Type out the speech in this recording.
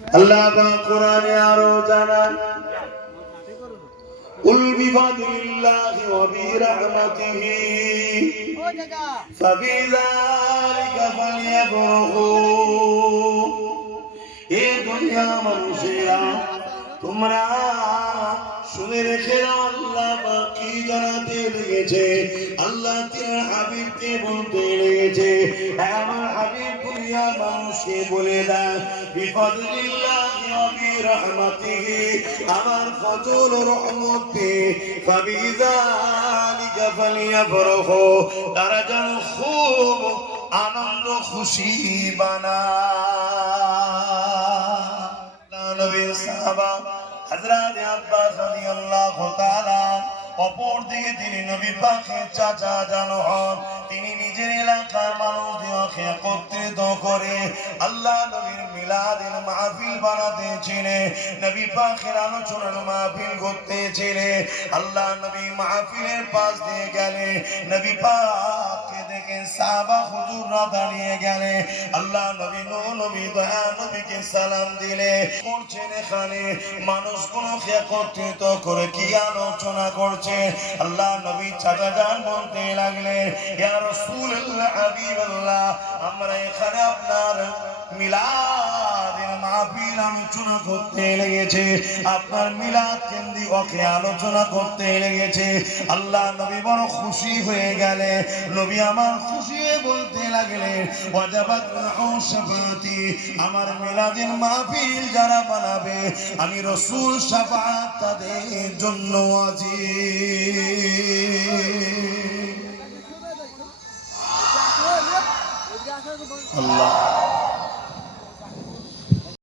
আল্লাহ পাক কোরআনে আরো জানান কুল বিফাদিল্লাহি ওয়া বিরহমাতিহি ফাবিযালিকা ফালইফরাহু। এ দুনিয়া মানুষেরা তোমরা শুনে রেখে দাও, আল্লাহ পাক কি জানাতে লেগেছে, আল্লাহ তার হাবিবকে বলতে লেগেছে, আমার হাবিব দুনিয়া মানুষকে বলে দেন বিফাদিল্লাহি ওয়া বিরহমাতিহি, আমার ফজল ও রহমত পেয়ে ফাবিযালিকা ফালইফরাহু, তারা যেন খুব আনন্দ খুশি বানায়। নবীর সাহাবা হযরত আব্বাস রাদিয়াল্লাহু তাআলা, অপর দিকে তিনি নবী পাকের চাচা জানো হন, তিনি নিজের এলাকার মানুষদেরকে একত্রিত করে আল্লাহ নবীর মিলাদের মাহফিল বানাতেছিলেন, নবী পাকের আলোচনার মাহফিল করতেছিলেন। আল্লাহ নবী মাহফিলের পাশ দিয়ে গেলে নবী পাককে দেখে সাহাবা হুজুররা দাঁড়িয়ে গেলে, আল্লাহ নবী নবী দয়া নবীকে সালাম দিলে, করছেন এখানে মানুষগুলোকে একত্রিত করে কি আলোচনা করছে। আল্লাহ নবী চাচা জান বলতে লাগলেন, ইয়া রাসূলুল্লাহ হাবিবাল্লাহ, আমরা এখানে আপনার মিলাদের মাহফিল আলোচনা করতে লেগেছে, আপনার মিলাদ কেন্দ্রিক ওকে আলোচনা করতে লেগেছে। আল্লাহ নবী বড় খুশি হয়ে গেলে, নবী আমার খুশি হয়ে বলতে লাগলেন, ওয়াজাবাত লাহু শাফাআতি, আমার মিলাদের মাহফিল যারা বানাবে আমি রাসূল শাফাআত তাদের জন্য ওয়াজিব। আল্লাহ